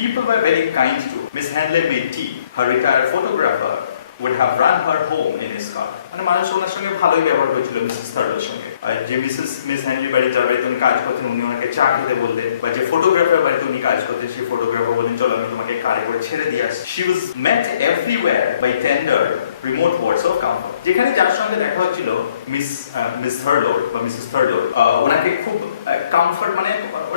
People were very kind to Miss Henley made tea. Her retired photographer would have run her home in his car. মানে মানুষ ওনার সঙ্গে ভালোই ব্যবহার করেছিল Mrs থার্ডের সঙ্গে। আর যে মিস হ্যানলি বাড়ি যার বাড়িতে উনি কাজ করতেন উনি ওনাকে চা খেতে বলতেন, বা যে ফটোগ্রাফার বাড়িতে উনি কাজ করতেন সেই ফটোগ্রাফার বলতেন চলো আমি তোমাকে কারে করে ছেড়ে দিয়ে আসি। She was met everywhere by tender remote words of comfort. যেখানে যার সঙ্গে দেখা হচ্ছিল মিস থার্ডো বা মিসেস থার্ডো ওনাকে খুব কমফর্ট, মানে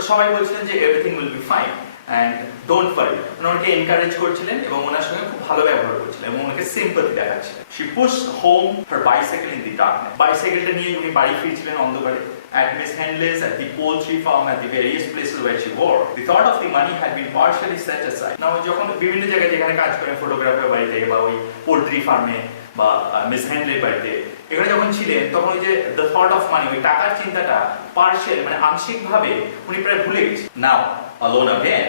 সবাই বলছিলেন যে everything will be fine and don't worry, ওনাকে এনকারেজ করছিলেন এবং ওনার সঙ্গে খুব ভালো ব্যবহার করছিলেন এবং ওনাকে সিম্পাথি দেখাচ্ছিলেন। She pushed home her bicycle in the darkness. বাইসাইকেলটা নিয়ে উনি বাড়ি ফিরছিলেন অন্ধকারে। At Miss Henley's, at the poultry farm, at the various places where she worked, the thought of the money had been partially set aside. Now যখন বিভিন্ন জায়গায় যেখানে কাজ করেন ফটোগ্রাফার বাড়িতে বা ওই পোল্ট্রি ফার্মে বা মিস হ্যানলির বাড়িতে এখানে যখন ছিলেন তখন ওই যে the thought of money, ওই টাকার চিন্তাটা পার্শিয়াল মানে আংশিকভাবে উনি প্রায় ভুলে গেছেন। Now alone again,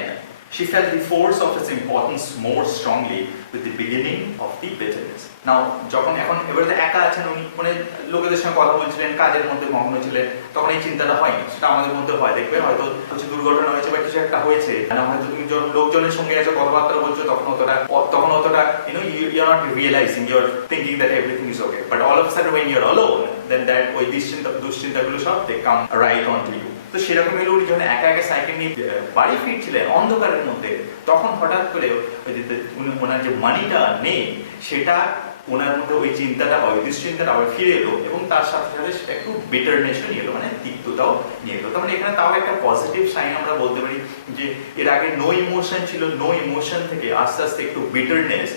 she felt the force of its importance more strongly with the beginning of the bitterness. Now যখন এখন এবারে একা আছেন উনি, মানে লোকেদের সঙ্গে কথা বলছিলেন, কাজের মধ্যে মগ্ন ছিলেন, তখন এই চিন্তাটা হয়নি। সেটা আমাদের মধ্যে হয়, দেখবে হয়তো কিছু দুর্ঘটনা হয়েছে বা কিছু একটা হয়েছে, হয়তো তুমি যখন লোকজনের সঙ্গে এসে কথাবার্তা বলছো তখন অতটা you are not realizing, you are thinking that everything is okay, but all of a sudden when you are alone, then that ওই দুশ্চিন্তাগুলো সব they come right onto you. তো সেরকম হলো উনি যখন একা একা সাইকেল নিয়ে বাড়ি ফিরছিলেন অন্ধকারের মধ্যে, তখন হঠাৎ করে ওনার যে মানিটা নেই সেটা ওনার মধ্যে ওই চিন্তাটা ওই দুশ্চিন্তাটা আবার ফিরে এলো এবং তার সাথে সাথে সেটা একটু বিটারনেসও নিয়ে এলো, মানে তিক্ততাও নিয়ে এলো। তার মানে এখানে তাও একটা পজিটিভ সাইন আমরা বলতে পারি যে এর আগে নো ইমোশন ছিল, নো ইমোশন থেকে আস্তে আস্তে একটু বিটারনেস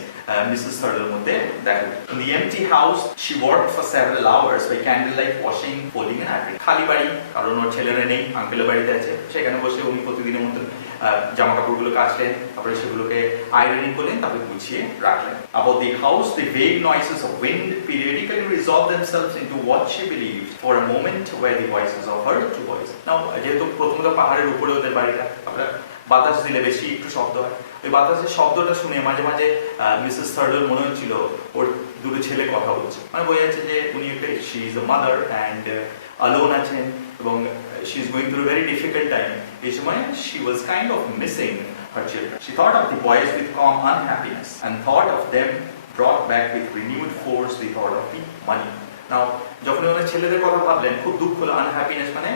মিসেস থার্ডের মধ্যে দেখা। In the empty house, she worked for several hours by candlelight washing, folding and ironing. খালি বাড়ি, কারণ ওর ছেলেরা নেই, আঙ্কেলের বাড়িতে আছে, সেখানে বসে উনি প্রতিদিনের মতো জামা কাপড়গুলো কাচলেন, তারপরে সেগুলোকে আয়রনিং করলেন, তারপরে গুছিয়ে রাখলেন। About the house, the vague noises of wind periodically resolved themselves into what she believed for a moment were the voices of her two boys. Now যেহেতু প্রথমত পাহাড়ের উপরে ওদের বাড়িটা, আপনারা বাতাস দিলে বেশি একটু শব্দ হয়, ওই বাতাসের শব্দটা শুনে মাঝে মাঝে মিসেস থার্ডের মনে হচ্ছিল ওর দুটো ছেলে কথা বলছে, মানে বোঝা যাচ্ছে যে উনি she is a mother and alone আছেন এবং she is going through a very difficult time. এই সময় she was kind of missing her children. She thought of the boys with calm unhappiness and thought of them brought back with renewed force the thought of the money. Now যখন ওনার ছেলেদের কথা ভাবলেন খুব দুঃখ হলো, unhappiness মানে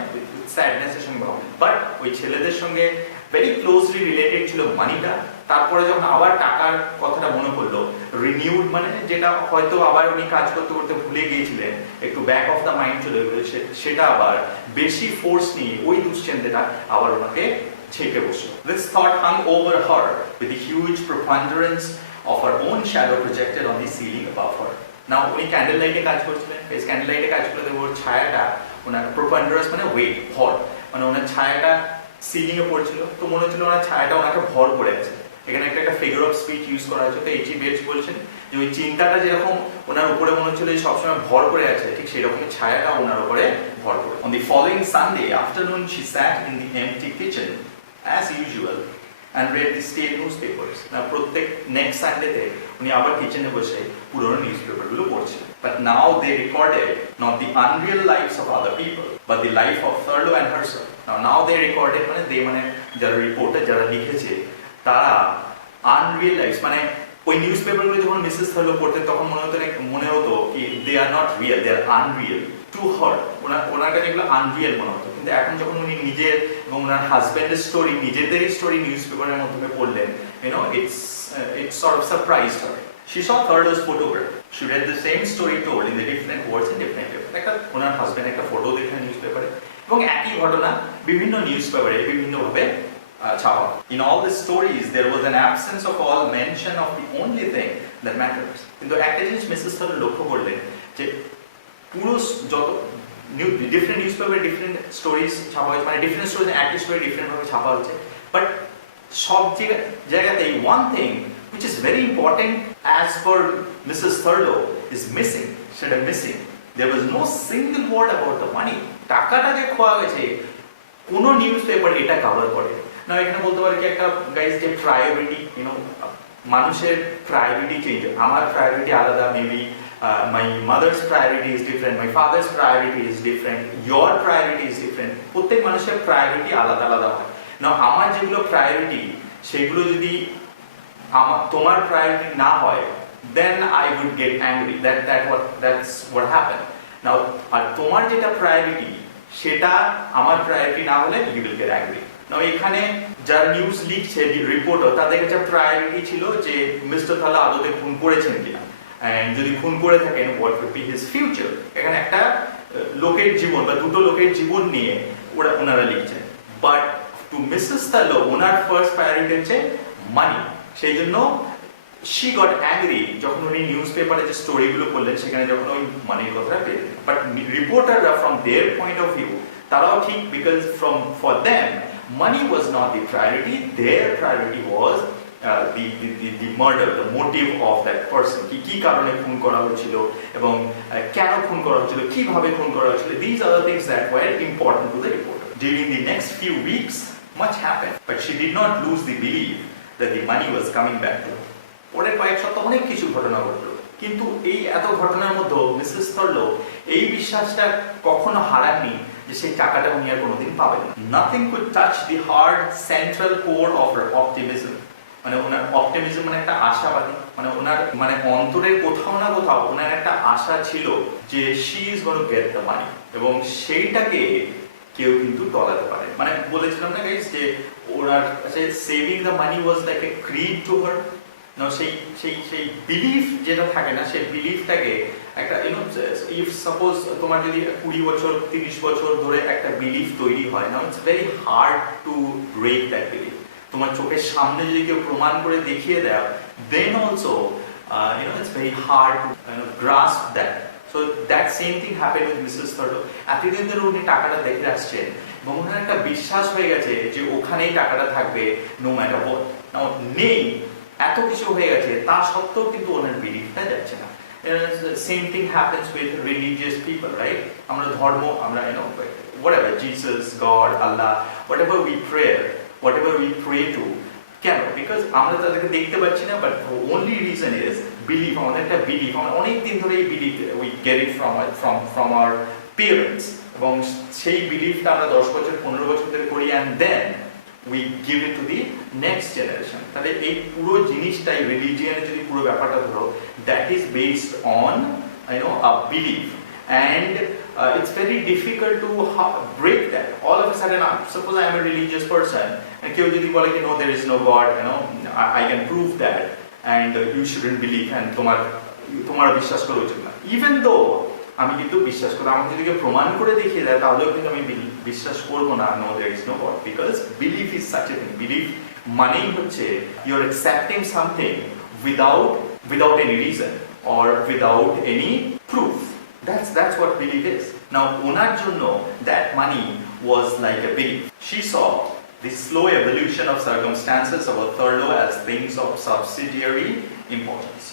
sadness এর সঙ্গে ভাবলেন, বাট ওই ছেলেদের সঙ্গে ভেরি ক্লোজলি রিলেটেড ছিল মানিটা। তারপরে যখন আবার টাকার কথাটা মনে পড়লো, রিনিউড মানে যেটা হয়তো আবার উনি কাজ করতে করতে ভুলে গিয়েছিলেন, একটু ব্যাক অফ দ্য মাইন্ড চলে গেল, সেটা আবার বেশি ফোর্স নিয়ে ওই দুশ্চিন্তাটা আবার ওনাকে ছেকে বসলো। This thought hung over her with the huge preponderance of her own shadow projected on the ceiling above her. Now উনি ক্যান্ডেল লাইটে কাজ করছিলেন, এই ক্যান্ডেল লাইটে কাজ করতে ওর ছায়াটা, ওনার preponderance মানে ওয়েট, ভর, মানে ওনার ছায়াটা সিলিং এ পড়ছিল, তো মনে হচ্ছিল ওনার ছায়াটা ওনাকে ভর করে আছে। এখানে একটা ফিগার অফ স্পিচ ইউজ করা হয়েছে, তো এইচি বেটস বলছেন যে ওই চিন্তাটা যেরকম ওনার উপরে মনে হচ্ছিল সবসময় ভর করে আছে, ঠিক সেরকমই ছায়াটা ওনার উপরে ভর করে। On the following Sunday afternoon she sat in the empty kitchen as usual and read the stale newspapers. না প্রত্যেক নেক্সট সানডেতে উনি আবার কিচেনে বসে পুরনো নিউজপেপারগুলো পড়ছিলেন। But now they recorded not the unreal lives of other people but the life of Thurlow and herself. Now they recorded মানে they মানে যারা রিপোর্টার যারা লিখেছে তারা আনরিয়েল লাইফ, মানে ওই নিউজপেপারগুলো যখন মিসেস থার্লো পড়তেন তখন মনে হতো কি they are not real, they are unreal to her, ওনার কাছে এগুলো আনরিয়েল মনে হতো। কিন্তু এখন যখন উনি নিজের এবং ওনার হাজব্যান্ডের স্টোরি, নিজেদেরই স্টোরি নিউজপেপারের মাধ্যমে পড়লেন, it's sort of surprised her. She saw Thurlow's photograph. She read the same story told in the different words in different papers. একটা ওনার হাজব্যান্ড একটা ফটো দেখলেন নিউজপেপারে এবং একই ঘটনা বিভিন্ন নিউজপেপারে বিভিন্নভাবে ছাপা। In all the stories there was an absence of all mention of the only thing that matters. কিন্তু একটা জিনিস মিসেস থার্লো লক্ষ্য করলেন যে পুরো যত ডিফারেন্ট নিউজপেপারে ডিফারেন্ট স্টোরিজ ছাপা হয়েছে, মানে ডিফারেন্ট স্টোরিজ একই স্টোরি ডিফারেন্ট ভাবে ছাপা হচ্ছে, বাট সব জায়গাতেই one thing which is very important as per Mrs. Thurlow is missing. সেটা missing. There was no single word about the money. টাকাটা যে খোয়া গেছে কোন নিউজপেপার এটা কভার করে না। এখানে বলতে পারি কি একটা গাইস যে প্রায়োরিটি, মানুষের প্রায়োরিটি চেঞ্জ, আমার প্রায়োরিটি আলাদা, maybe my mother's priority is different, my father's priority is different, your priority is different. প্রত্যেক মানুষের প্রায়োরিটি আলাদা আলাদা হয় না। আমার যেগুলো প্রায়োরিটি সেগুলো যদি তোমার প্রায়োরিটি না হয়, then I would get angry. That's what happened. Now, আর তোমার যেটা প্রায়োরিটি সেটা আমার প্রায়োরিটি না হলে you will get angry. Now, এখানে যারা নিউজ লিখছে, রিপোর্টার, তাদের কাছে প্রায়োরিটি ছিল যে মিস্টার থালা আদতে খুন করেছেন কিনা, and যদি খুন করে থাকেন what would be his future. এখানে একটা লোকের জীবন বা দুটো লোকের জীবন নিয়ে ওনারা লিখছেন, বাট টু মিসেস থালো ওনার ফার্স্ট প্রায়োরিটি হচ্ছে মানি। সেই জন্য she got angry যখন উনি নিউজ পেপারে যে স্টোরিগুলো করলেন সেখানে যখন ওই মানির কথাটা পেলেন। বাট রিপোর্টাররা from their point of view তারাও ঠিক, because for them money was not the priority, their priority was the murder, the motive of that person, কি কারণে খুন করা হয়েছিল এবং কেন খুন করা হয়েছিল, কিভাবে খুন করা হয়েছিল। These are the things that were important to the reporter. During the next few weeks much happened, but she did not lose the belief that the money was coming back to her. পরে কয়েক সপ্তাহ অনেক কিছু ঘটনা ঘটলো, কিন্তু এই এত ঘটনার মধ্যে মিসেস থার্লো এই বিশ্বাসটা কখনো হারাননি যে সেই টাকাটা উনি আর কোনোদিন পাবেন। Nothing could touch the hard central core of her optimism. মানে ওনার অপটিমিজম মানে একটা আশাবাদী, মানে ওনার মানে অন্তরের কোথাও না কোথাও ওনার একটা আশা ছিল যে she is going to get the money, এবং সেইটাকে কেউ কিন্তু টলাতে পারে। মানে বলেছিলাম না গাইস যে ওনার saving the money was like a creed to her. সেই বিলিফ যেটা থাকে না, সেই বিলিফটাকে একটা ইফ সাপোজ তোমার যদি 20 বছর 30 বছর ধরে একটা বিলিফ তৈরি হয় না, it's very hard to break that belief. তোমার চোখের সামনে যদি কেউ প্রমাণ করে দেখিয়ে দেয়, then also it's very hard to grasp that. So that same thing happened with Mrs Thurlow. এতদিন ধরে উনি টাকাটা দেখে আসছেন এবং ওনার একটা বিশ্বাস হয়ে গেছে যে ওখানেই টাকাটা থাকবে নো ম্যাটার হোয়াট। নাও নেই, এত কিছু হয়ে গেছে, তা সত্ত্বেও কিন্তু ওনার বিলিফটা যাচ্ছে না। Same thing happens with religious people, right? আমরা ধর্ম, আমরা whatever, Jesus, God, Allah, whatever we pray to, কেন? Because আমরা তাদেরকে দেখতে পাচ্ছি না, but the only reason is belief. আমাদের একটা বিলিফ, আমরা অনেক দিন ধরে এই belief we get it from our parents, এবং সেই বিলিফটা আমরা 10 বছর 15 বছর ধরে করি, and then we give it to the next generation. তাহলে এই পুরো জিনিসটাই রিলিজিয়নের যদি পুরো ব্যাপারটা ধরো, that is based on a belief, and it's very difficult to break that. All of a sudden, suppose I am a religious person and কেউ যদি বলে কি no, there is no God, I can prove that, and you shouldn't believe, and তোমার বিশ্বাস করা উচিত না, even though আমি কিন্তু বিশ্বাস করি, আমাকে যদি প্রমাণ করে দেখিয়ে দেয় তাহলেও কিন্তু আমি বিশ্বাস করবো না, no, there is no God, because belief is such a thing. Belief মানেই হচ্ছে you are accepting something without any reason or without any proof. That's what belief is. Now ওনার জন্য that money was like a belief. She saw the slow evolution of circumstances of Othello as things of subsidiary importance.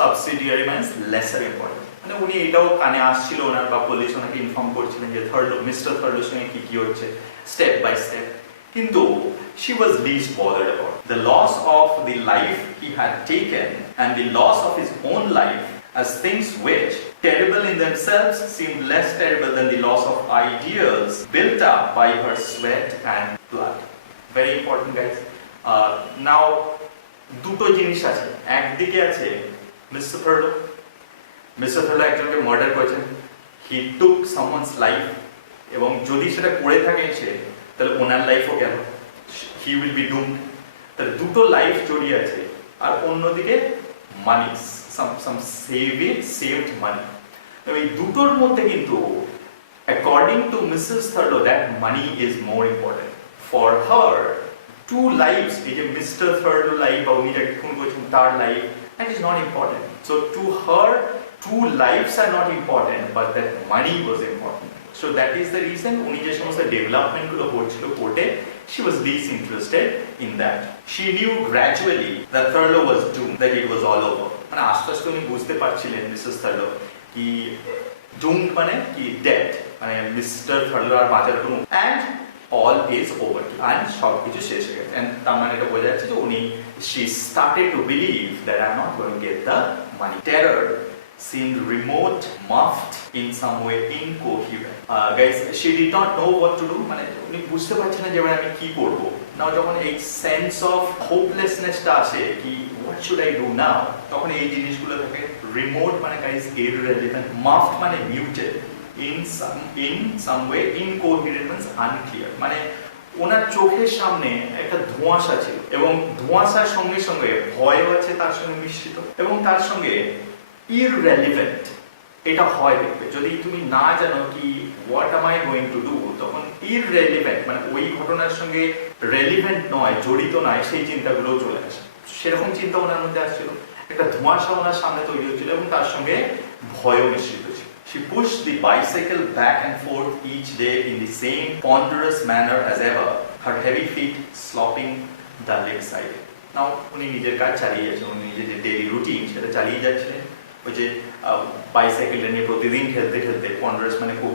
Subsidiary means lesser important. মানে উনি এটাও কানে আসছিল ওনার, বা police ওনাকে inform করছিলেন যে মিস্টার থার্লোর সঙ্গে কি হচ্ছে স্টেপ বাই স্টেপ, কিন্তু she was least bothered about the loss of the life he had taken and the loss of his own life as things which, terrible in themselves, seemed less terrible than the loss of ideals built up by her sweat and blood. Very important, guys. Now দুটো জিনিস আছে, একদিকে আছে mister থার্লো একজনকে murder করেছেন, হি টুক someone's life, এবং যদি সেটা করে থাকে সে, তাহলে ওনার লাইফও গেল, হি উইল বি ডুমড। তাহলে দুটো লাইফ জড়িয়ে আছে, আর অন্যদিকে মানি, সাম সেভড মানি। এই দুটোর মধ্যে কিন্তু according to Mrs Thurlow that money is more important for her. Two lives, এই যে মিস্টার থার্লো লাইফ বা উনি যাকে খুন করেছেন তার life, that is not important. So to her, two lives are not important, but that money was important. So that is the reason উনি যে সমস্ত ডেভেলপমেন্ট গুলো করছিল কোর্টে, she was least interested in that. She knew gradually that Thurlow was doomed, that it was all over. মানে আস্তে আস্তে উনি বুঝতে পারছিলেন মিসেস থার্লো কি doomed মানে কি ডেথ, মানে মিস্টার থার্লো আর বাঁচার কোনো, and all is over, and সবকিছু শেষ হয়ে গেছে। and তার মানে এটা বোঝা যাচ্ছে যে উনি she started to believe that I'm not going to get the money. Terror seemed remote, muffled, in some way incoherent. Guys, she did not know what to do. মানে উনি বুঝতে পারছেন না যে আমি কি করব, নাও যখন এই সেন্স অফ হোপলেসনেসটা আসে কি what should I do now, তখন এই জিনিসগুলো থাকে রিমোট মানে গাইস ইররিলেভেন্ট, মাফড মানে muted, in some way incoherent means unclear, মানে ওনার চোখের সামনে একটা ধোঁয়াশা ছিল এবং ধোঁয়াশার সঙ্গে সঙ্গে ভয়ও আছে তার সঙ্গে মিশ্রিত এবং তার সঙ্গে ইররিলেভেন্ট। এটা হয় দেখবে যদি তুমি না জানো কি what M I going to do, তখন ইররিলেভেন্ট মানে ওই ঘটনার সঙ্গে রেলিভেন্ট নয়, জড়িত নয়, সেই চিন্তাগুলো চলে আসে। সেরকম চিন্তা ওনার মধ্যে আসছিল, একটা ধোঁয়াশা ওনার সামনে তৈরি হচ্ছিল এবং তার সঙ্গে ভয়ও মিশ্রিত ছিল। She pushed the bicycle back and forth each day in the same ponderous manner as ever, her heavy feet slopping the lakeside. Now, উনি নিজের কাজ চালিয়ে যাচ্ছেন, উনি নিজের যে ডেইলি রুটিন সেটা চালিয়ে যাচ্ছিলেন। ওই যে বাইসাইকেলটা নিয়ে প্রতিদিন খেলতে খেলতে, পন্ডারাস মানে খুব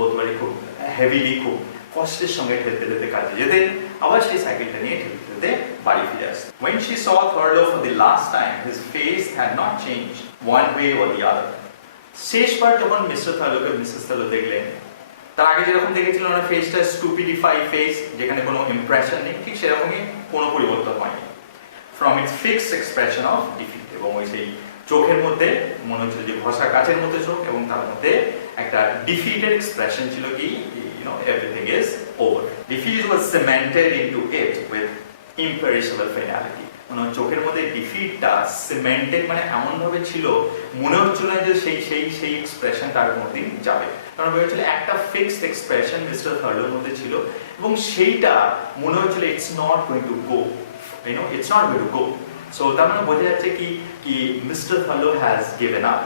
বলতে পারি খুব হেভিলি, খুব কষ্টের সঙ্গে খেলতে খেলতে কাজে যেতেন, আবার সেই সাইকেলটা নিয়ে খেলতে খেলতে বাড়ি ফিরে আসতেন। When she saw Thurlow for the last time, his face had not changed one way or the other. শেষবার যখন মিস্টার থার্লোকে মিসেস থার্লো দেখলেন, তার আগে যেরকম দেখেছিলেন ওনার ফেসটা স্টুপিডিফাই ফেস, যেখানে কোনো ইমপ্রেশন নেই, ঠিক সেরকমই কোনো পরিবর্তন হয়নি। From its fixed expression of defeat, এবং ওই সেই চোখের মধ্যে মনে হচ্ছিল যে ঘষা কাচের মধ্যে চোখ, এবং তার মধ্যে একটা ডিফিটেড এক্সপ্রেশন ছিল কি everything is over. Defeat was cemented into it with imperishable finality. ওনার চোখের মধ্যে ডিফিটটা সিমেন্টেড মানে এমন ভাবে ছিল মনে হচ্ছিল না যে সেই এক্সপ্রেশন তার কোনোদিন যাবে, কারণ বলেছিল একটা ফিক্সড এক্সপ্রেশন মিস্টার থার্লোর মধ্যে ছিল এবং সেইটা মনে হচ্ছিল it's not going to go, it's not going to go. So তার মানে বোঝা যাচ্ছে কি Mr Thurlow has given up,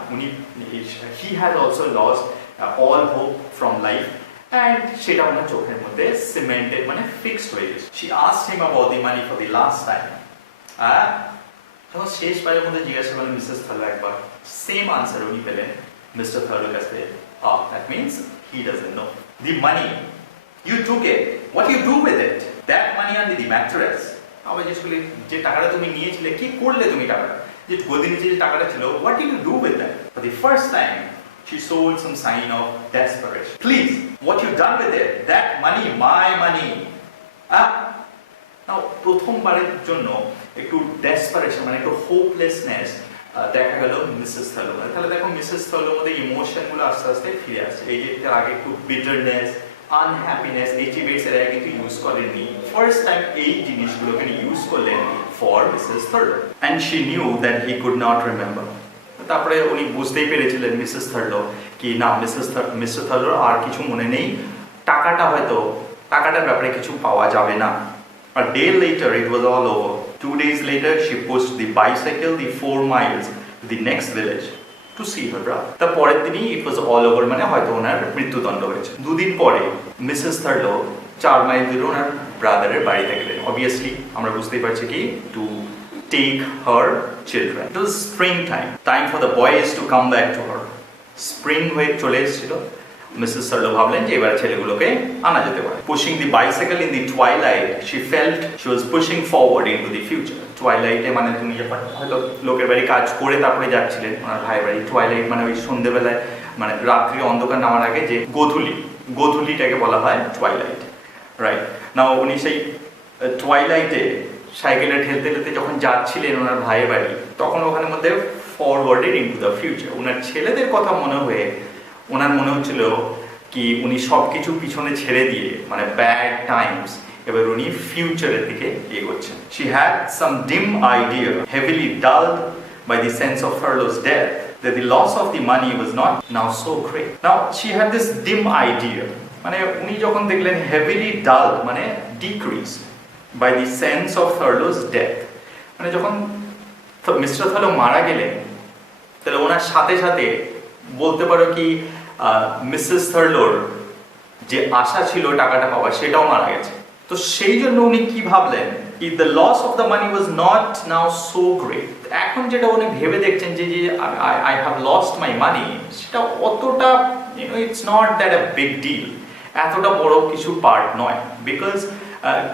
he has also lost all hope from life, and সেটা ওনার চোখের মধ্যে সিমেন্টেড মানে ফিক্সড হয়ে গেছে। She asked him about the money for the last time. তখন শেষবারের মধ্যে জিজ্ঞাসা করলেন মিসেস থার্লো একবার, সেম আনসার উনি পেলেন মিস্টার থার্লোর কাছে। That means he doesn't know. The money, you took it. What you do with it? That money under the mattress. আবার জিজ্ঞেস করলেন যে টাকাটা তুমি নিয়েছিলে কি করলে তুমি টাকাটা, যে গদির নিচে যে টাকাটা ছিল, what did you do with that? For the first time she showed some sign of desperation. Please, what you done with it? That money, my money. Now, প্রথমবারের জন্য একটু ডেসপারেশন মানে একটু হোপলেসনেস দেখা গেল মিসেস থার্লো। তাহলে দেখো মিসেস থার্লোর মধ্যে ইমোশনগুলো আস্তে আস্তে ফিরে আসছে। এই যে তার আগে একটু বিটারনেস, আনহ্যাপিনেস, এই চিবেটস এর আগে কিন্তু ইউজ করেননি, ফার্স্ট টাইম এই জিনিসগুলোকে ইউজ করলেন for Mrs Thurlow, and she knew that he could not remember. তারপরে উনি বুঝতেই পেরেছিলেন মিসেস থার্লো কি না মিস্টার থার্লোর আর কিছু মনে নেই, টাকাটার ব্যাপারে কিছু পাওয়া যাবে না। A day later it was all over. 2 days later she pushed the bicycle the 4 miles to the next village to see her brother. তার পরের দিনই it was all over মানে হয়তো ওনার মৃত্যুদণ্ড হয়েছে। 2 দিন পরে মিসেস থার্লো 4 মাইল দূরে ওনার ব্রাদারের বাড়িতে গেলেন। অবভিয়াসলি আমরা বুঝতেই পারছি কি two take her children. It was springtime. Time for the boys to come back to her. Spring হয়ে চলে এসেছিল। মিসেস থার্লো ভাবলেন যে এবার ছেলেগুলোকে আনা যেতে পারে। Pushing the bicycle in the twilight, she felt she was pushing forward into the future. Twilight এ মানে তুমি যখন হয়তো লোকের বাড়ি কাজ করে তারপরে যাচ্ছিলেন ওনার ভাইয়ের বাড়ি, twilight মানে ওই সন্ধ্যেবেলায় মানে রাত্রি অন্ধকার নামার আগে যে গোধূলিটাকে বলা হয় twilight, রাইট? নাও উনি সেই টুয়াইলাইটে সাইকেলে ঠেলতে ঠেলতে যখন যাচ্ছিলেন ওনার ভাইয়ের বাড়ি, তখন ওখানে মধ্যে ফরওয়ার্ডেড ইনটু দ্য ফিউচার, ওনার ছেলেদের কথা মনে হয়ে ওনার মনে হচ্ছিল কি উনি সব কিছু পিছনে ছেড়ে দিয়ে মানে ব্যাড টাইমস এবার উনি ফিউচারের দিকে এগোচ্ছেন। She had some dim idea, heavily dulled by the sense of Thurlow's death, that the loss of the money was not now so great. Now she had this dim idea, মানে উনি যখন দেখলেন heavily dulled মানে decreased by the sense of Thurlow's death, মানে যখন mister থার্লো মারা গেলেন তাহলে ওনার সাথে সাথে বলতে পারো কি মিসেস থার্লোর যে আশা ছিল টাকাটা পাওয়া সেটাও মারা গেছে। তো সেই জন্য উনি কি ভাবলেন কি the loss of the money was not now so great. এখন যেটা উনি ভেবে দেখছেন যে I have lost my money, সেটা অতটা it's not that a big deal, এতটা বড় কিছু পার্ট নয়। বিকজ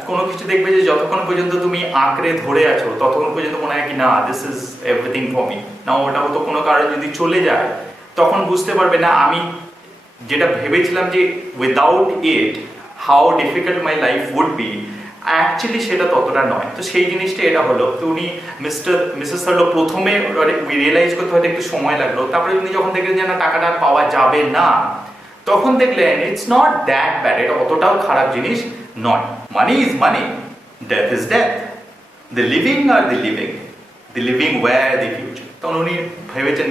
কোনো কিছু দেখবে যে যতক্ষণ পর্যন্ত তুমি আঁকড়ে ধরে আছো ততক্ষণ পর্যন্ত মনে হয় কি না this is everything for me, না ওটাও তো কোনো কারণে যদি চলে যায় তখন বুঝতে পারবে না আমি যেটা ভেবেছিলাম যে without it how difficult my life would be, actually সেটা ততটা নয়। তো সেই জিনিসটা এটা হলো, তো উনি মিসেস থার্লো প্রথমে রিয়েলাইজ করতে হয়তো একটু সময় লাগলো, তারপরে উনি যখন দেখলেন যে না টাকাটা আর পাওয়া যাবে না, তখন দেখলেন ইটস নট দ্যাট ব্যাড, এটা অতটাও খারাপ জিনিস নয়। Money is money, death is death, the living are the living were the future. তখন উনি ভেবেছেন,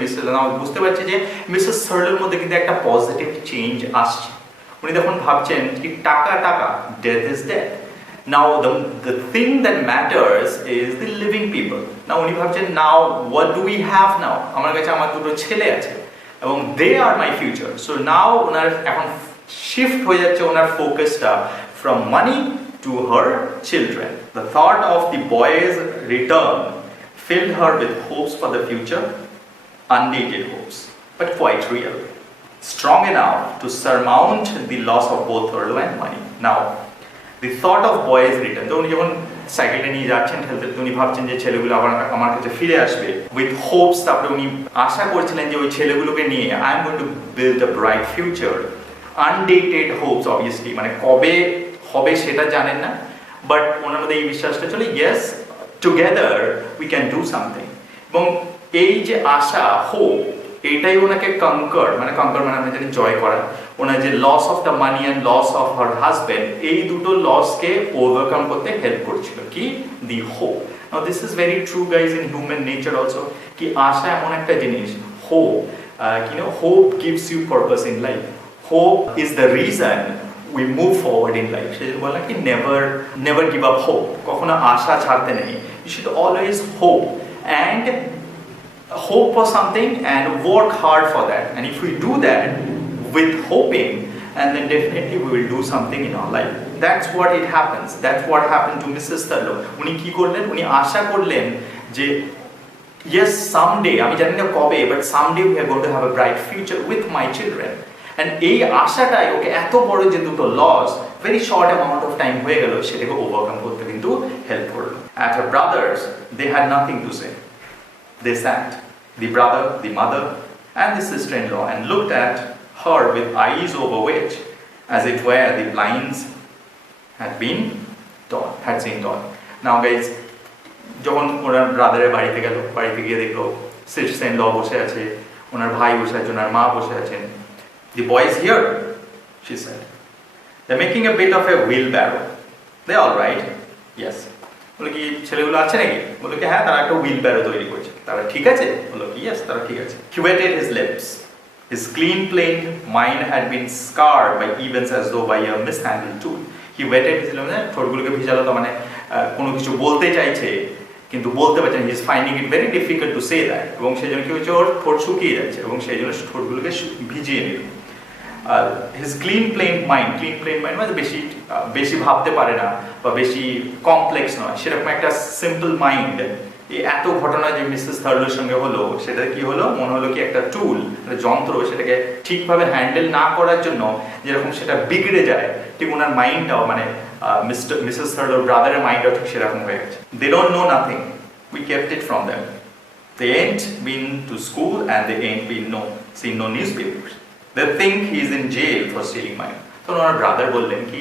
বুঝতে পারছে যে মিসেস থার্লোর মধ্যে কিন্তু একটা পজিটিভ চেঞ্জ আসছে। উনি তখন ভাবছেন কি টাকা, death is death, now the thing that matters is the living people. now উনি ভাবছেন now what do we have now, আমার কাছে আমার দুটো ছেলে আছে এবং they are my future. so now ওনার এখন শিফট হয়ে যাচ্ছে ওনার ফোকাসটা from money to her children. the thought of the boy's return filled her with hopes for the future, undated hopes but quite real, strong enough to surmount the loss of both Thurlow and money. now the thought of boys return, তো উনি যখন সাইকেলটা নিয়ে যাচ্ছেন ঠেলতে, উনি ভাবছেন যে ছেলেগুলো আবার আমার কাছে ফিরে আসবে উইথ হোপস। তারপরে উনি আশা করছিলেন যে ওই ছেলেগুলোকে নিয়ে I am going to build a bright future. Undated hopes obviously, মানে কবে হবে সেটা জানেন না, বাট ওনার মধ্যে এই বিশ্বাসটা চলে yes together we can do something. এবং এই যে আশা, হোপ, এটাই ওনাকে কঙ্কর মানে আমরা জানি জয় করা। ওনার যে loss of the money and loss of her husband, এই দুটো লসকে ওভারকাম করতে হেল্প করছিল কি, the hope. Now this is very true guys in human nature also, কি আশা এমন একটা জিনিস, hope hope gives you purpose in life, hope is the reason we move forward in life. সে বলে কি নেভার গিভ আপ হোপ, কখনো আশা ছাড়তে নেই, you should always hope and hope for something and work hard for that. And if we do that with hoping, and then definitely we will do something in our life. That's what it happens. That's what happened to Mrs. Thurlow. উনি কি করলেন, উনি আশা করলেন যে yes someday, আমি জানি না কবে, but someday we are going to have a bright future with my children. And এই আশাটাই ওকে এত বড় যে দুটো loss very short amount of time হয়ে গেল, সেটাকে ওভারকাম করতে কিন্তু হেল্প করলো। At her brothers, they had nothing to say. They sat, the brother, the mother, and the sister-in-law, and looked at her with eyes over which, as it were, the blinds had seen torn. Now guys, যখন ওনার ব্রাদারের বাড়িতে গেল, বাড়িতে গিয়ে দেখলো sister-in-law বসে আছে, ওনার ভাই বসে আছে, ওনার মা বসে আছেন। The boy is here, she said. They're making a bit of a wheelbarrow. They all right? Yes. বলে কি ছেলেগুলো আছে নাকি? বলে কি হ্যাঁ, তারা একটা হুইলব্যারো তৈরি করছে। তারা ঠিক আছে? বলে কি ইয়েস, তারা ঠিক আছে। He wetted his lips. His clean planed mind had been scarred by events as though by a mishandled tool. He wetted his lips, ঠোঁটগুলোকে ভিজালো, তো মানে কোনো কিছু বলতে চাইছে কিন্তু বলতে পারছে না। He is finding it very difficult to say that. এবং সেই জন্য কি হচ্ছে, ওর ঠোঁট শুকিয়ে যাচ্ছে এবং সেই জন্য ঠোঁটগুলোকে ভিজিয়ে নিল। his clean plain mind মানে বেশি ভাবতে পারে না বা বেশি কমপ্লেক্স নয়, সেরকম একটা সিম্পল মাইন্ড। এই এত ঘটনা যে মিসেস থার্লোর সঙ্গে হলো, সেটা কি হলো, মনে হলো কি একটা টুল, একটা যন্ত্র, সেটাকে ঠিকভাবে হ্যান্ডেল না করার জন্য যেরকম সেটা বিগড়ে যায়, ঠিক ওনার মাইন্ডটাও মানে মিসেস থার্লোর ব্রাদারের মাইন্ডটাও ঠিক সেরকম হয়ে গেছে। They don't know nothing, we kept it from them. They ain't been to school and they ain't seen no newspapers. They think he is in jail for stealing money. তো ওনার ব্রাদার বললেন কি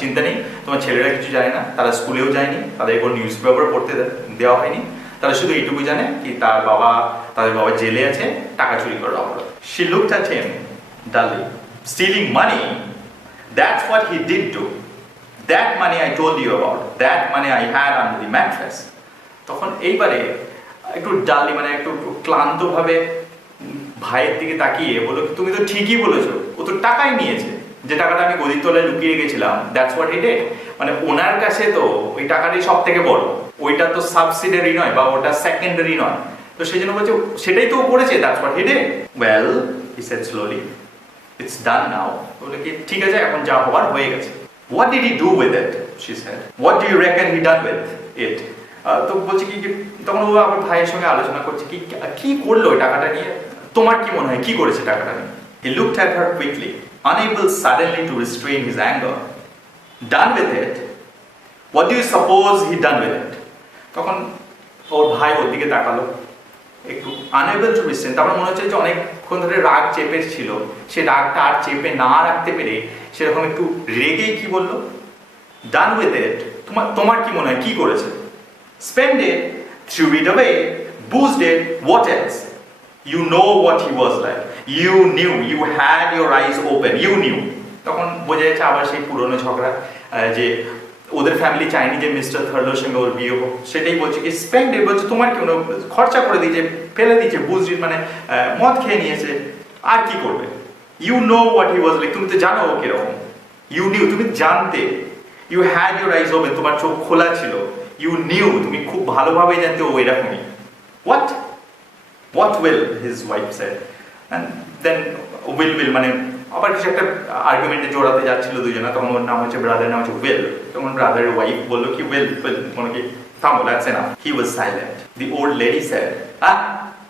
চিন্তা নেই, তোমার ছেলেরা কিছু জানে না, তারা স্কুলেও যায়নি, তাদের কোনো নিউজ পেপার পড়তে দেওয়া হয়নি, তারা শুধু এইটুকু জানে কি তাদের বাবা জেলে আছে টাকা চুরি করার অপরাধ। She looked at him dully. Stealing money, that's what he did do. That money I told you about, that money I had under the mattress. তখন এইবারে একটু ডালি মানে একটু ক্লান্তভাবে ভাইয়ের দিকে তাকিয়ে বলল, তুমি তো ঠিকই বলেছো, ও তো টাকাই নিয়েছে, যে টাকাটা আমি গদির তলায় লুকিয়ে রেখেছিলাম, দ্যাটস হোয়াট হি ডিড। মানে ওনার কাছে তো ওই টাকাটাই সব থেকে বড়, ওইটা তো সাবসিডারি নয় বা ওটা সেকেন্ডারি নয়, তো সেই জন্য বলছে সেটাই তো করেছে, that's what he did. Well, he said slowly, it's done now. বলে কি ঠিক আছে, এখন যা হওয়ার হয়ে গেছে। What did he do with it, she said. What do you reckon he done with it. তো বলছে কি, তখন ও আমার ভাইয়ের সঙ্গে আলোচনা করছে কি করলো ওই টাকাটা নিয়ে, তোমার কি মনে হয় কি করেছে টাকাটা নিয়ে? He looked at her quickly, unable suddenly to restrain his anger. Done with it? What do you suppose he done with it? তখন ওর ভাই ওর দিকে তাকালো, একটু unable to restrain, তারপর মনে হচ্ছে যে অনেকক্ষণ ধরে রাগ চেপে ছিল, সে রাগটা আর চেপে না রাখতে পেরে সেরকম একটু রেগে কি বললো, done with it তোমার কি মনে হয় কি করেছে? Spend it, threw it away, boozed it, what else? You know what he was like. You knew, you had your eyes open, you knew. তখন বোঝা যাচ্ছে আবার সেই পুরনো ঝগড়া, যে ওদের ফ্যামিলি চায়নি যে মিস্টার থার্লোর সঙ্গে ওর বিয়ে হোক, সেটাই বলছে কি স্পেন্ড ইট, বলছে তোমার কি খরচা করে দিয়েছে, ফেলে দিয়েছে, বুঝলি মানে মদ খেয়ে নিয়েছে, আর কি করবে? You know what he was like, তুমি তো জানো ও কিরকম, ইউ নিউ, তুমি জানতে, you had your eyes open, তোমার চোখ খোলা ছিল, ইউ নিউ, তুমি খুব ভালোভাবে জানতে ও এরকমই। What will, his wife said, and then will মানে আবার কিছু একটা আর্গুমেন্টে জোড়াতে যাচ্ছিল দুজনে, তখন ওর নাম হচ্ছে ব্রাদারের নাম হচ্ছে উইল, তখন ব্রাদারের ওয়াইফ বললো কি উইল মানে কি থামো, that's enough. He was silent. The old lady said,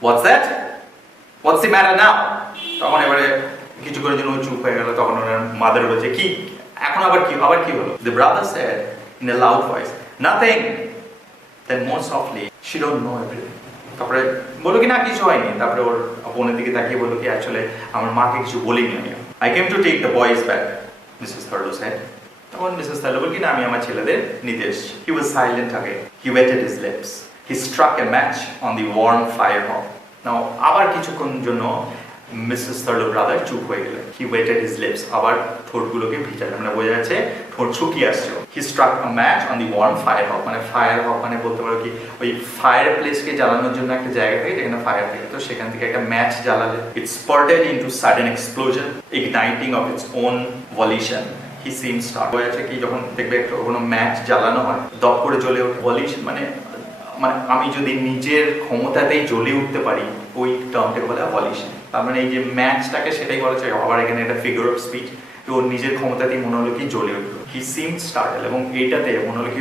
what's that? What's the matter now? তখন এবারে কিছু করে জন্য চুপ হয়ে গেল, তখন ওনার মাদার বলছে কি এখন আবার কি হলো? The brother said in a loud voice, nothing. Then more softly, she don't know everything. তারপরে বললো কি না কিছু হয়নি, তারপরে ওর বোনের দিকে তাকিয়ে বললো কি অ্যাকচুয়ালি আমার মাকে কিছু বলিনি আমি। I came to take the boys back, Mrs. Thurlow said. তখন মিসেস থার্লো বলল কি না আমি আমার ছেলেদের নিতে এসেছি। He was silent again. He wetted his lips. He struck a match on the warm fire hob. Now আবার কিছুক্ষণ জন্য মিসেস থার্লো ব্রাদার চুপ হয়ে গেলেন। He wetted his lips. আবার ঠোঁটগুলোকে ভিজালেন, মানে বোঝা যাচ্ছে ঠোঁট শুকিয়ে আসছে। He struck a match on the warm fire hob. মানে ফায়ার হব মানে বলতে পারো কি ওই ফায়ার প্লেসকে জ্বালানোর জন্য একটা জায়গা থাকে যেখানে ফায়ার থাকে, তো সেখান থেকে একটা match জ্বালালে it spurted into sudden explosion, igniting of its own volition. He seemed startled. বোঝা যাচ্ছে কি যখন দেখবে একটা কোনো ম্যাচ জ্বালানো হয় দপ করে জ্বলে ওঠে, volition মানে আমি যদি নিজের ক্ষমতাতেই জ্বলে উঠতে পারি, ওই টার্মটাকে বলে ভলিউশন। তার মানে এই যে ম্যাচটাকে সেটাই বলা যায়, আবার এখানে একটা ফিগার অফ স্পিচ, তো ওর নিজের ক্ষমতাতেই মনে হলো কি জ্বলে উঠলো। হি সিম স্টার্টেল, এবং এইটাতে মনে হলো কি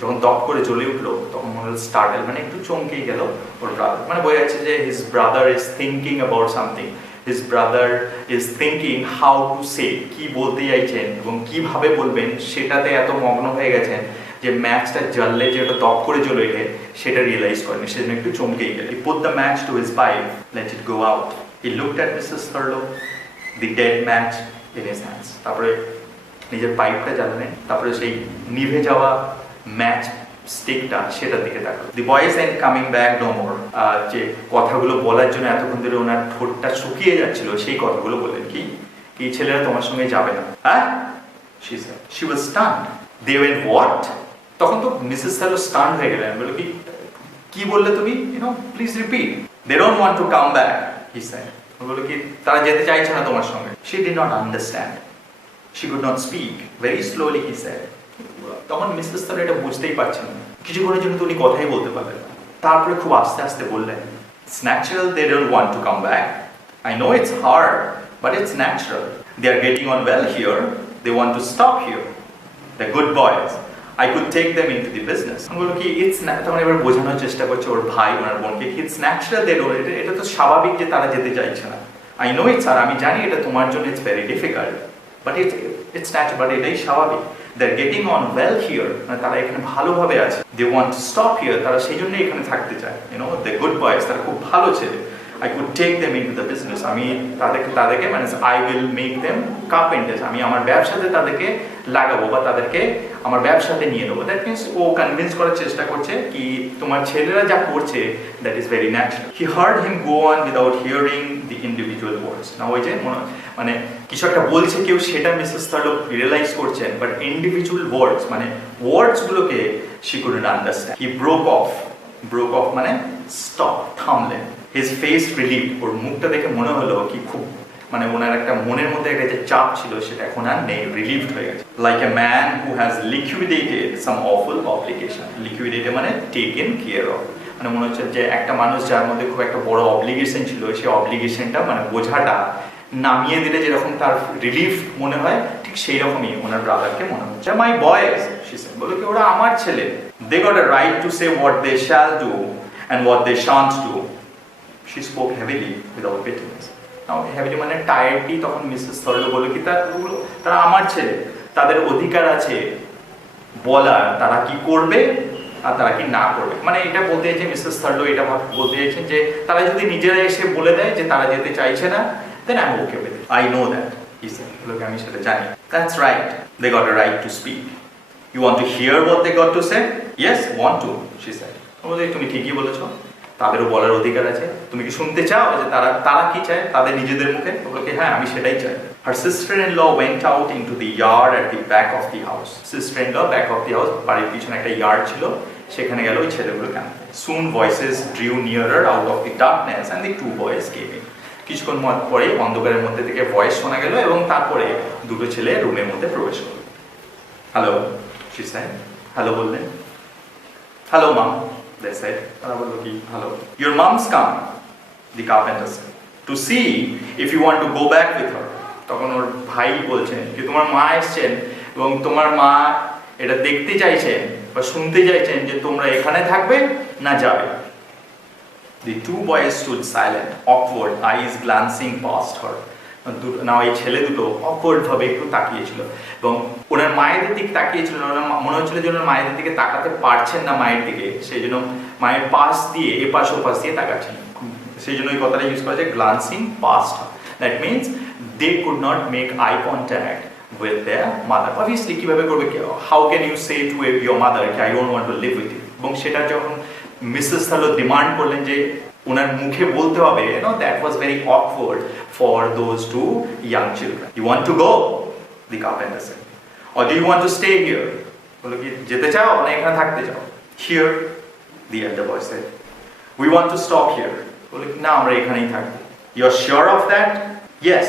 যখন দপ করে জ্বলে উঠলো তখন মনে হলো স্টার্টেল মানে একটু চমকেই গেল ওর ব্রাদার, মানে বোঝা যাচ্ছে যে his brother is thinking about something, his brother is thinking how to say, কি বলতে চাইছেন এবং কিভাবে বলবেন সেটাতে এত মগ্ন হয়ে গেছেন যে ম্যাচটা জ্বললে যে ওটা দপ করে জ্বলে ওঠে সেটা রিয়েলাইজ করেনি, সেজন্য একটু চমকেই গেল। He put the match to his pipe, let it go out. He looked at Mrs. Thurlow, the dead match in his hands. তারপরে নিজের পাইপটা জ্বালালেন, তারপরে সেই নিভে যাওয়া ম্যাচ স্টিকটা সেটার দিকে তাকালো। The boys ain't coming back no more. যে কথাগুলো বলার জন্য এতক্ষণ ধরে ওনার ঠোঁটটা শুকিয়ে যাচ্ছিল সেই কথাগুলো বললেন কি ছেলেরা তোমার সঙ্গে যাবে না, হ্যাঁ? She said. She was stunned. They went what? তখন তো মিসেস থার্লো স্টান হয়ে গেলেন, বলল কি বললে তুমি, please repeat. They don't want to come back, he said. বলল কি তারা যেতে চাইছে না তোমার সঙ্গে। She did not understand. She could not speak. Very slowly he said. তখন মিসেস থার্লো এটা বুঝতেই পারছেন না, কিছুক্ষণের জন্য তো উনি কথাই বলতে পারলেন না। তারপরে খুব আস্তে আস্তে বললেন, It's natural they don't want to come back. I know it's hard, but it's natural. They are getting on well here. They want to stop here. They're good boys. I could take them into the business. বললো কি it's তখন এবার বোঝানোর চেষ্টা করছে ওর ভাই ওনার বোনকে, it's natural they don't, এটা তো স্বাভাবিক যে তারা যেতে চাইছে না। আই নো ইটস, আর আমি জানি এটা তোমার জন্য it's very difficult, but it's natural, but এটাই স্বাভাবিক। They are getting on well here, মানে তারা এখানে ভালোভাবে আছে। They want to stop here, তারা সেই জন্যই এখানে থাকতে চায়। দে গুড বয়েজ, তারা খুব ভালো ছেলে। I could take them into the business. আমি তাদেরকে মানে I will make them carpenters. আমি আমার ব্যবসাতে তাদেরকে লাগাবো বা তাদেরকে আমার ব্যবসাতে নিয়ে নেবো। দ্যাট মিনস ও কনভিন্স করার চেষ্টা করছে কি তোমার ছেলেরা যা করছে that is very natural. He heard him go on without hearing the individual words. না ওই যে মানে কিছু একটা বলছে কেউ, সেটা মিসেস থার্লো রিয়েলাইজ করছেন, বাট ইন্ডিভিজুয়াল ওয়ার্ডস মানে ওয়ার্ডস গুলোকে she couldn't understand. He broke off মানে স্টপ, থামলেন। His face relieved, ওর মুখটা দেখে মনে হলো কি খুব মানে ওনার একটা মনের মধ্যে একটা যে চাপ ছিল সেটা এখন আর নেই, রিলিভড হয়ে গেছে। Like a man who has liquidated some awful obligation. Liquidated মানে taken care of, মানে মনে হচ্ছে যে একটা মানুষ যার মধ্যে খুব একটা বড় অব্লিগেশন ছিল, সেই অব্লিগেশনটা মানে বোঝাটা নামিয়ে দিলে যেরকম তার রিলিফ মনে হয়, ঠিক সেই রকমই ওনার ব্রাদারকে মনে হচ্ছে। My boys, she said, বলো কি ওরা আমার ছেলে। They got a right to say what they shall do and what they shan't do. She spoke heavily without bitterness. Now heavily মানে টায়ার্ডলি, তখন মিসেস থার্লো বলল কি তারা আমার ছেলে, তাদের অধিকার আছে বলার তারা কি করবে আর তারা কি না করবে। মানে এটা বলতে চাইছে মিসেস থার্লো, এটা বলতে চাইছেন যে তারা যদি নিজেরা এসে বলে দেয় যে তারা যেতে চাইছে না, then I'm okay with it. I know that, he said. Look, আমি সেটা জানি। That's right. They got a right to speak. You want to hear what they got to say? Yes, want to, she said. বলে তুমি ঠিকই বলেছো, তাদেরও বলার অধিকার আছে। তুমি কি শুনতে চাও যে তারা কি চায় তাদের নিজেদের মুখে? বলে কি হ্যাঁ, আমি সেটাই চাই। Her sister-in-law went out into the yard at the back of the house. Sister-in-law back of the house, বাড়ির পিছনে একটা ইয়ার্ড ছিল, সেখানে গেল ওই ছেলেগুলো কেন। Soon voices drew nearer out of the darkness and the two boys came in. কিছুক্ষণ পরে অন্ধকারের মধ্যে থেকে ভয়েস শোনা গেল এবং তারপরে দুটো ছেলে রুমের মধ্যে প্রবেশ করল। Hello, she said. হ্যালো বললেন। Hello mom, they said. তারা বলল কি hello. Your mom's come, the carpenter said, to see if you want to go back with her. তখন ওর ভাই বলছেন কি তোমার মা এসেছেন এবং তোমার মা এটা দেখতে চাইছেন বা শুনতে চাইছেন যে তোমরা এখানে থাকবে না যাবে। The two boys stood silent, awkward, eyes glancing past her. না এই ছেলে দুটো awkward ভাবে একটু তাকিয়েছিল এবং ওনার মায়ের দিকে তাকিয়েছিল, মনে হচ্ছিল যে ওনার মায়ের দিকে তাকাতে পারছেন না মায়ের দিকে, সেই জন্য মায়ের পাশ দিয়ে এপাশ ওপাশ দিয়ে তাকাচ্ছেন, সেই জন্য এই কথাটা ইউজ করা যায় glancing past. That means they could not make eye contact with their mother. Obviously কিভাবে করবে, how can you say to your mother I don't want to live with you? এবং সেটা যখন মিসেস থার্লো ডিমান্ড করলেন যে ওনার মুখে বলতে হবে, that was very awkward for those two young children. You want to go? The carpenter said. Or do you want to stay here? বলল কি যেতে চাও না এখানে থাকতে চাও? Here, the elder boy said. We want to stop here. বলল কি না আমরা এখানেই থাকবো। You're sure of that? Yes,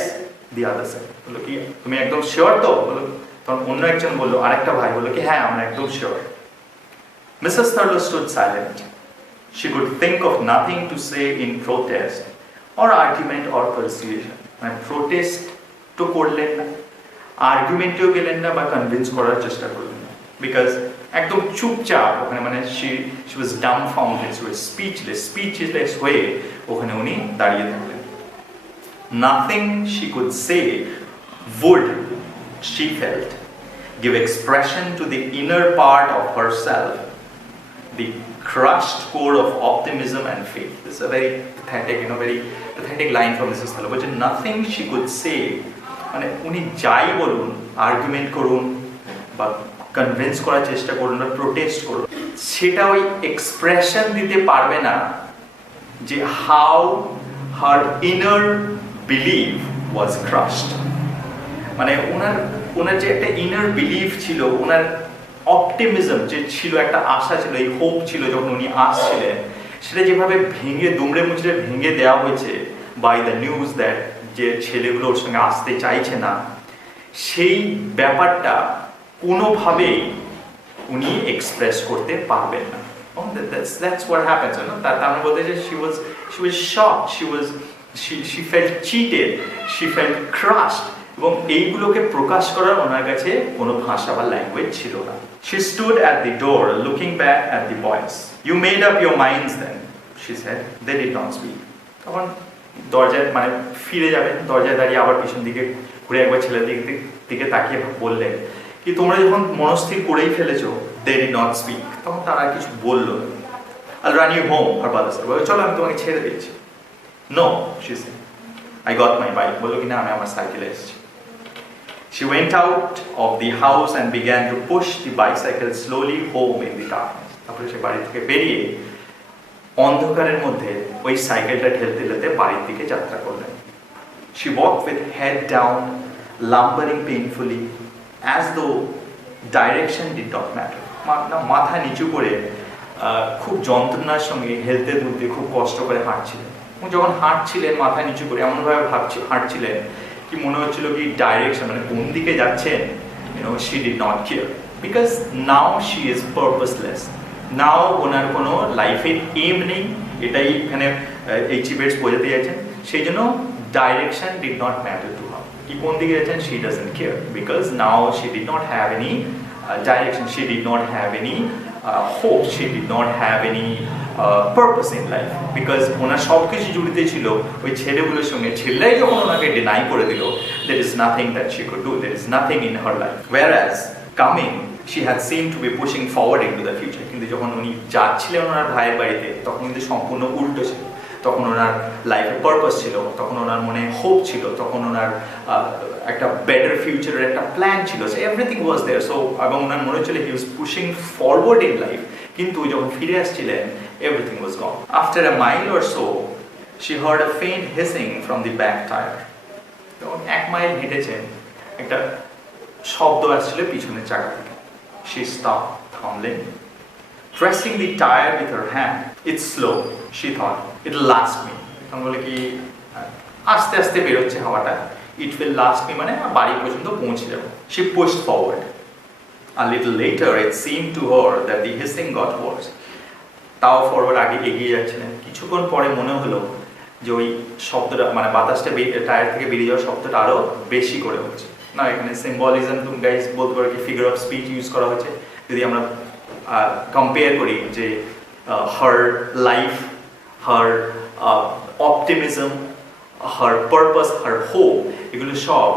the other said. বলল কি তুমি একদম শিওর তো? বলল তখন অন্য একজন বলল, আরেকটা ভাই বলল কি হ্যাঁ আমরা একদম sure. Mrs. Thurlow stood silent. She could think of nothing to say in protest or argument or persuasion. মানে protest তো করলেন না, আর্গুমেন্টেও গেলেন না বা কনভিন্স করার চেষ্টা করলেন না, বিকজ একদম চুপচাপ ওখানে, মানে she was dumbfounded, she was speechless হয়ে ওখানে উনি দাঁড়িয়ে থাকলেন। Nothing she could say would, she felt, give expression to the inner part of herself, the crushed core of optimism and faith. This is a very pathetic, very pathetic line from Mrs. Thurlow. But nothing she could say, মানে উনি যাই বলুন, argument করুন বা convince করার চেষ্টা করুন বা প্রোটেস্ট করুন, সেটা ওই এক্সপ্রেশন দিতে পারবে না যে how her inner believe was crushed. মানে ওনার যে একটা ইনার বিলিভ ছিল, ওনার অপটিমিজম যে ছিল, একটা আশা ছিল, এই হোপ ছিল যখন উনি আসছিলেন, সেটা যেভাবে ভেঙে দুমড়ে মুচড়ে ভেঙে দেওয়া হয়েছে বাই দ্য নিউজ দ্যাট যে ছেলেগুলো ওর সঙ্গে আসতে চাইছে না, সেই ব্যাপারটা কোনোভাবেই উনি এক্সপ্রেস করতে পারবেন না। That's what happens, তার মানে বলতে যে she was shocked, she felt cheated, she felt crushed, এবং এইগুলোকে প্রকাশ করার ওনার কাছে কোনো ভাষা বা ল্যাঙ্গুয়েজ ছিল না। She stood at the door looking back at the boys. You made up your minds then, she said. They did not speak. তখন দরজায় মানে ফিরে যাবেন, দরজায় দাঁড়িয়ে আবার পিছন দিকে ঘুরে একবার ছেলের দিকে তাকিয়ে বললেন কি তোমরা যখন মনস্থির করেই ফেলেছো, they did not speak, তখন তারা কিছু বললো না। I'll run you home, her brother said. চলো আমি তোমাকে ছেড়ে দিচ্ছি। No, she said. I got my bike. বললো কি না আমি আমার সাইকেলে এসেছি। She went out of the house and began to push the bicycle slowly home in the darkness. তারপরে সে বাড়ি থেকে বেরিয়ে অন্ধকারের মধ্যে ওই সাইকেলটা ঠেলতে ঠেলতে বাড়ির দিকে যাত্রা করলেন। She walked with head down, lumbering painfully, as though direction did not matter. মাথা নিচু করে খুব যন্ত্রণার সঙ্গে হেলতে দুলতে খুব কষ্ট করে হাঁটছিলেন। এবং যখন হাঁটছিলেন মাথা নিচু করে এমনভাবে হাঁটছিলেন কি মনে হচ্ছিল কি ডাইরেকশন মানে কোন দিকে যাচ্ছেন, she did not care, because now she is purposeless. নাও ওনার কোনো লাইফের এম নেই, এটাই এখানে এইচ বেটস বোঝাতে যাচ্ছেন। সেই জন্য direction did not matter to her, কি কোন দিকে যাচ্ছেন she doesn't care, because now she did not have any direction, she did not have any hope, she did not have any purpose in life, because ওনার সব কিছু জুড়িতে ছিল ওই ছেলেগুলোর সঙ্গে। ছেলেরাই যখন ওনাকে ডিনাই করে দিল, there is nothing that she could do, there is nothing in her life. Whereas coming, she had seemed to be pushing forward into the future. কিন্তু যখন উনি যাচ্ছিলেন ওনার ভাইয়ের বাড়িতে, তখন কিন্তু সম্পূর্ণ উল্টো ছিল। তখন ওনার লাইফে পারপাস ছিল, তখন ওনার মনে হোপ ছিল, তখন ওনার একটা বেটার ফিউচারের একটা প্ল্যান ছিল, so everything was there. So এবং ওনার মনে হচ্ছিল he was pushing forward in life, কিন্তু যখন ফিরে আসছিলেন everything was gone. After a mile or so she heard a faint hissing from the back tyre. যখন 1 মাইল হেঁটেছেন একটা শব্দ আসছিল পিছনের চাকা থেকে। শি স্টপ, থামলেন, pressing the tire with her hand. It's slow, she thought. It'll last me. আমি বলে কি আস্তে আস্তে বেরোচ্ছে হাওয়াটা, it will last me মানে বাড়ি পর্যন্ত পৌঁছে যাব। She pushed forward. A little later it seemed to her that the hissing got worse. তাও ফরওয়ার্ড আগে এগিয়ে যাচ্ছিলেন, কিছুক্ষণ পরে মনে হলো যে ওই শব্দটা মানে বাতাসটা টায়ার থেকে বেরিয়ে যাওয়ার শব্দটা আরো বেশি করে হচ্ছে। না এখানে সিম্বলিজম তুমি গাইস বলতে পারো কি ফিগার অফ স্পিচ ইউজ করা হচ্ছে। যদি আমরা কম্পেয়ার করি যে হার লাইফ, হার অপটিমিজম, হার পারপাস, হার হোপ, এগুলো সব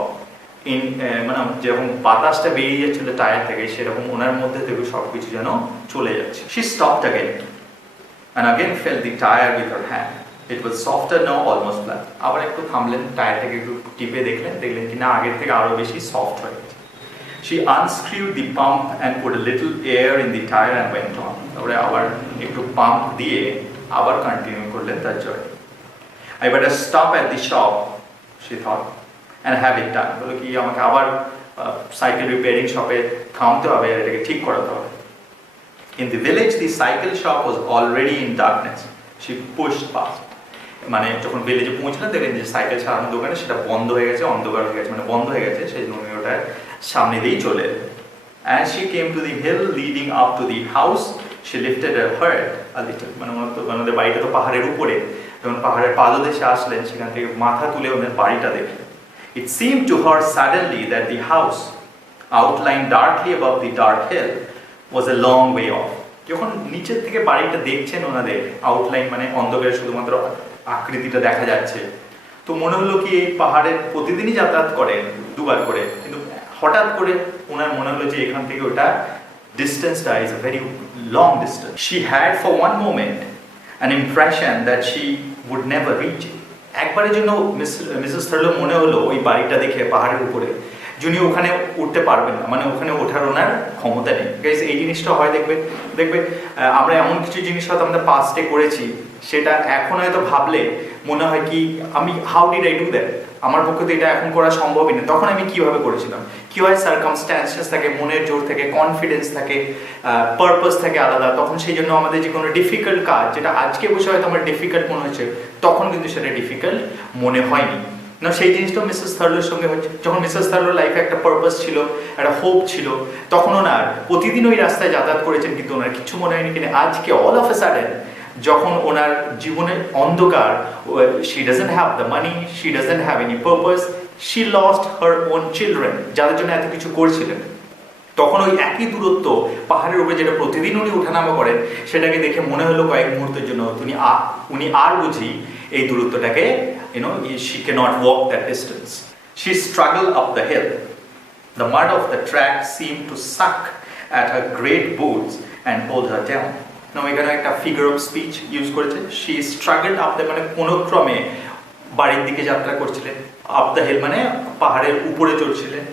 মানে যেরকম বাতাসটা বেরিয়ে যাচ্ছিল টায়ার থেকে সেরকম ওনার মধ্যে থেকে সব কিছু যেন চলে যাচ্ছে। She stopped again and again felt the tire with her hand. It was softer now, almost flat. আবার একটু থামলেন, টায়ারটাকে একটু টিপে দেখলেন কি না আগের থেকে আরো বেশি সফট হয়ে গেছে। She unscrewed the pump and put a little air in the tire and went on. তারপরে আবার একটু পাম্প দিয়ে আবার কন্টিনিউ করলেন তার journey. I better stop at the shop, she thought, and have it done. বলো কি আমাকে আবার সাইকেল রিপেয়ারিং শপে থামতে হবে, এটাকে ঠিক করাতে হবে। In the village, the cycle shop was already in darkness. She pushed past. মানে যখন ভিলেজে পৌঁছলেন দেখলেন যে সাইকেল সারানোর দোকানে সেটা বন্ধ হয়ে গেছে, অন্ধকার হয়ে গেছে, মানে বন্ধ হয়ে গেছে, সেই জন্য উনি ওটা সামনে দিয়েই চলে এলেন। And she came to the hill leading up to the house. She lifted her head a little. মানে ওনাদের বাড়িটা তো পাহাড়ের উপরে, যখন পাহাড়ের পাদদেশে আসলেন সেখান থেকে মাথা তুলে ওনার বাড়িটা দেখলেন। It seemed to her suddenly that the house, outlined darkly above the dark hill, was a long way off. যখন নিচের থেকে বাড়িটা দেখছেন ওনাদের আউটলাইন মানে অন্ধকারে শুধুমাত্র আকৃতিটা দেখা যাচ্ছে, তো মনে হলো কি এই পাহাড়ের প্রতিদিনই যাতায়াত করেন দুবার করে, কিন্তু হঠাৎ করে ওনার মনে হলো যে এখান থেকে ওটা ডিস্টেন্সটা is a very long distance. She had for one moment an impression that she would never reach it. একবারের জন্য মিসেস থার্লো মনে হলো ওই বাড়িটা দেখে পাহাড়ের উপরে যিনি ওখানে উঠতে পারবেন না, মানে ওখানে ওঠার ওনার ক্ষমতা নেই। গাইস এই জিনিসটা হয় দেখবে আমরা এমন কিছু জিনিস হয়তো আমরা পাস্টে করেছি, সেটা এখন হয়তো ভাবলে মনে হয় কি আমি how did I do that, আমার পক্ষে তো এটা এখন করা সম্ভবই না, তখন আমি কিভাবে করেছিলাম। কি হয় সার্কামস্ট্যান্সেস থাকে, মনের জোর থাকে, কনফিডেন্স থাকে, পারপাস থাকে আলাদা, তখন সেই জন্য আমাদের যে কোনো ডিফিকাল্ট কাজ যেটা আজকে বসে হয়তো আমার ডিফিকাল্ট মনে হচ্ছে তখন কিন্তু সেটা ডিফিকাল্ট মনে হয়নি না। সেই জিনিসটা মিসেস থার্লোর সঙ্গে হচ্ছে। যখন মিসেস থার্লোর লাইফে একটা পারপাস ছিল, একটা হোপ ছিল, তখন ওনার প্রতিদিন ওই রাস্তায় যাতায়াত করেছেন কিন্তু ওনার কিছু মনে হয়নি। কিন্তু আজকে অল অফ এ সাডেন যখন ওনার জীবনের অন্ধকার, she doesn't have the money, she doesn't have any purpose, she lost her own children, যাদের জন্য এত কিছু করছিলেন, তখন ওই একই দূরত্ব পাহাড়ের উপরে যেটা প্রতিদিন উনি ওঠানামা করেন সেটাকে দেখে মনে হলো কয়েক মুহূর্তের জন্য উনি আর বুঝি এই দূরত্বটাকে she cannot walk that distance. She struggled up the hill. The mud of the track seemed to suck at her great boots and hold her down. Now এখানে একটা figure of speech ইউজ করেছে। She struggled up the মানে কোনো ক্রমে বাড়ির দিকে যাত্রা করছিলেন, up the hill মানে পাহাড়ের উপরে চড়ছিলেন।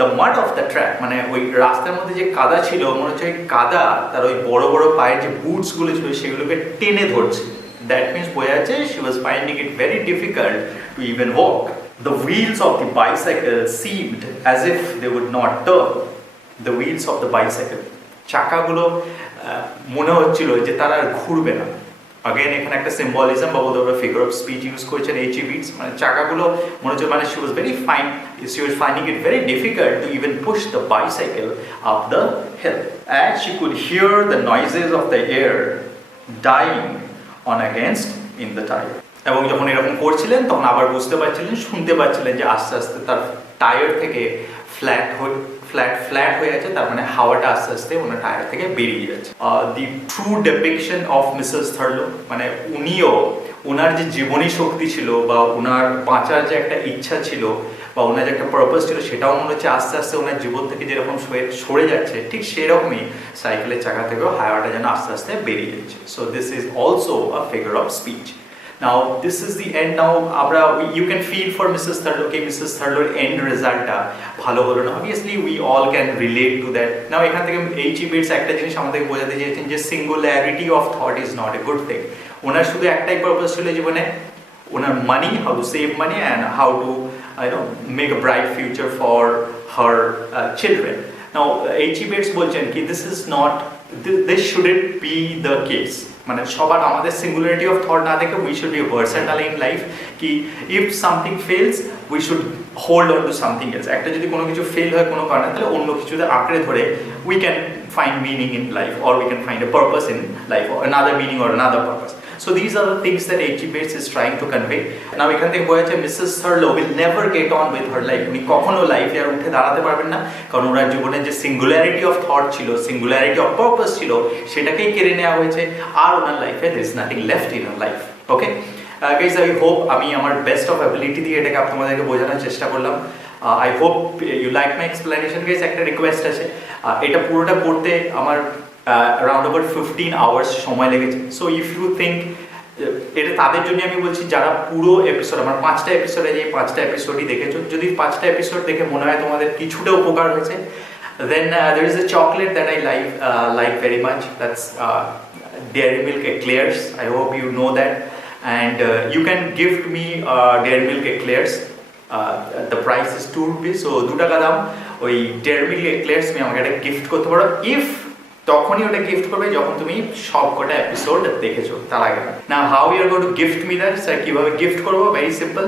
The mud of the track মানে ওই রাস্তার মধ্যে যে কাদা ছিল, মনে হচ্ছে ওই কাদা তার ওই বড় বড় পায়ের যে বুটস গুলো ছিল সেগুলোকে টেনে ধরছে। That means বোঝা যাচ্ছে she was finding it very difficult to even walk. The wheels of the bicycle seemed as if they would not turn. The wheels of the bicycle, চাকাগুলো মনে হচ্ছিল যে তারা আর ঘুরবে না। Again এখানে একটা সিম্বলিজম বা বলতে পারো ফিগার অফ স্পিচ ইউজ করেছেন H.E. Beats, মানে চাকাগুলো মনে হচ্ছে মানে she was finding it very difficult to even push the bicycle up the hill. And she could hear the noises of the air dying on against in the tire. এবং যখন এরকম করছিলেন তখন আবার বুঝতে পারছিলেন, শুনতে পাচ্ছিলেন যে আস্তে আস্তে তার টায়ার থেকে ফ্ল্যাট হয়ে যাচ্ছে, তার মানে হাওয়াটা আস্তে আস্তে ওনার টায়ার থেকে বেরিয়ে যাচ্ছে। দি ট্রু ডেপিকশন অফ মিসেস থার্লো, মানে উনিও ওনার যে জীবনী শক্তি ছিল বা ওনার বাঁচার যে একটা ইচ্ছা ছিল বা ওনার যে একটা পারপাস ছিল সেটাও মনে হচ্ছে আস্তে আস্তে ওনার জীবন থেকে যেরকম সরে যাচ্ছে, ঠিক সেরকমই সাইকেলের চাকা থেকেও হাওয়াটা যেন আস্তে আস্তে বেরিয়ে যাচ্ছে। So this is also a figure of speech. Now this is the end. Now you can feel for Mrs. Thurlow, okay, Mrs. Thurlow end result টা ভালো হলো না, obviously we all can relate to that. Now এখান থেকে H.E. Bates একটা জিনিস আমাদেরকে বোঝাতে চেয়েছেন যে singularity of thought is not a good thing. ওনার শুধু একটাই পারপাস ছিল জীবনে, ওনার money, how to save money and how to make a bright future for her children. Now H.E. Bates বলছেন কি this shouldn't be the case, মানে সবার আমাদের সিঙ্গুলারিটি অফ থট না দেখে we should be versatile in life, কি if something fails we should hold on to something else. একটা যদি কোনো কিছু ফেল হয় কোনো কারণে, তাহলে অন্য কিছুতে আঁকড়ে ধরে we can find meaning in life, or we can find a purpose in life, or another meaning or another purpose. So these are the things that H.E. Bates is trying to convey. Now এখান থেকে বোঝা যাচ্ছে Mrs. Thurlow will never get on with her life. উনি কখনো লাইফে আর উঠে দাঁড়াতে পারবেন না, কারণ ওনার জীবনে যে সিঙ্গুলারিটি অফ থট ছিল, সিঙ্গুলারিটি অফ পারপাস ছিল, সেটাকেই কেড়ে নেওয়া হয়েছে, আর ওনার লাইফে there is nothing left in her life. Okay? Guys, I hope আমি আমার বেস্ট অফ অ্যাবিলিটি দিয়ে এটাকে আপনাদেরকে বোঝানোর চেষ্টা করলাম। I hope you like my explanation, guys. একটা রিকোয়েস্ট আছে, এটা পুরোটা করতে আমার around about 15 hours সময় লেগেছে। সো ইফ ইউ থিঙ্ক, এটা তাদের জন্য আমি বলছি যারা পুরো এপিসোড, আমার 5টা এপিসোডে যে 5টা এপিসোডই দেখেছো, যদি 5টা এপিসোড দেখে মনে হয় তোমাদের কিছুটা উপকার হয়েছে, then there is a chocolate that I like very much. That's Dairy Milk Eclairs. I hope you know that, and you can gift me Dairy Milk Eclairs. The price is 2 rupees, so 2 টাকা দাম। ওই Dairy Milk Eclairs তুমি আমাকে একটা gift করতে পারো, if তখনই ওটা গিফট করবে যখন তুমি সব কটা এপিসোড দেখেছো, তার আগে না। How you are going to gift me that, sir কিভাবে গিফট করবো? ভেরি সিম্পল,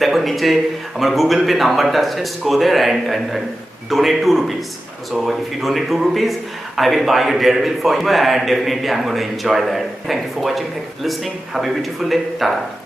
দেখো নিচে আমার গুগল পে নাম্বারটা আছে, গো দেয়ার and donate 2 rupees. So if you donate 2 rupees, I will buy a Dairy Milk for you, and definitely I'm going to enjoy that. Thank you for watching, thank you for listening. Have a beautiful day. Tata.